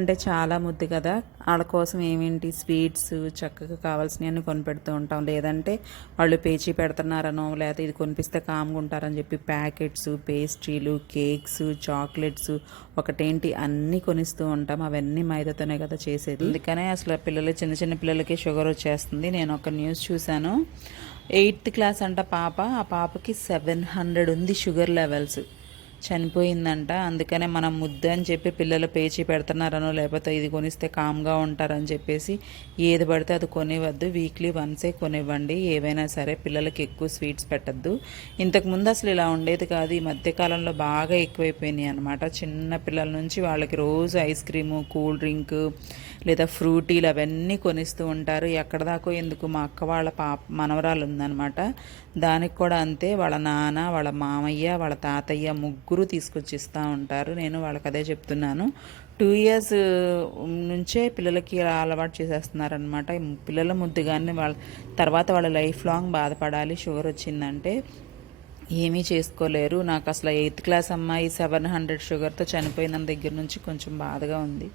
అంటే చాలా ముద్దు కదా. వాళ్ళ కోసం ఏమేంటి స్వీట్స్ చక్కగా కావాల్సినవన్నీ కొనిపెడుతూ ఉంటాం. లేదంటే వాళ్ళు పేచీ పెడుతున్నారనో లేకపోతే ఇది కొనిపిస్తే కామ్గా ఉంటారని చెప్పి ప్యాకెట్స్ పేస్ట్రీలు కేక్స్ చాక్లెట్స్ ఒకటేంటి అన్నీ కొనిస్తూ ఉంటాం. అవన్నీ మైదాతోనే కదా చేసేది. అందుకనే అసలు పిల్లలు చిన్న చిన్న పిల్లలకి షుగర్ వచ్చేస్తుంది. నేను ఒక న్యూస్ చూశాను. ఎయిత్ క్లాస్ అంట పాప. ఆ పాపకి సెవెన్ హండ్రెడ్ ఉంది షుగర్ లెవెల్స్. చనిపోయిందంట. అందుకనే మనం ముద్దు అని చెప్పి పిల్లలు పేచి పెడుతున్నారనో లేకపోతే ఇది కొనిస్తే కామ్గా ఉంటారని చెప్పేసి ఏది పడితే అది కొనివద్దు వీక్లీ వన్సే కొనివ్వండి. ఏవైనా సరే పిల్లలకి ఎక్కువ స్వీట్స్ పెట్టద్దు. ఇంతకుముందు అసలు ఇలా ఉండేది కాదు. ఈ మధ్యకాలంలో బాగా ఎక్కువైపోయినాయి అనమాట చిన్న పిల్లల నుంచి వాళ్ళకి రోజు ఐస్ క్రీము కూల్ డ్రింక్ లేదా ఫ్రూటీలు అవన్నీ కొనిస్తూ ఉంటారు. ఎక్కడ దాకో ఎందుకు మా అక్క వాళ్ళ పాప మనవరాలు ఉందనమాట దానికి కూడా అంతే. వాళ్ళ నాన్న వాళ్ళ మామయ్య వాళ్ళ తాతయ్య ముగ్గురు తీసుకొచ్చి ఇస్తూ ఉంటారు. నేను వాళ్ళకి అదే చెప్తున్నాను టూ ఇయర్స్ uh, నుంచే పిల్లలకి అలవాటు చేసేస్తున్నారనమాట పిల్లల ముద్దుగానే వాళ్ళ తర్వాత వాళ్ళ లైఫ్ లాంగ్ బాధపడాలి షుగర్ వచ్చిందంటే ఏమీ చేసుకోలేరు. నాకు అసలు ఎయిత్ క్లాస్ అమ్మాయి సెవెన్ హండ్రెడ్ షుగర్తో చనిపోయిన దగ్గర నుంచి కొంచెం బాధగా ఉంది.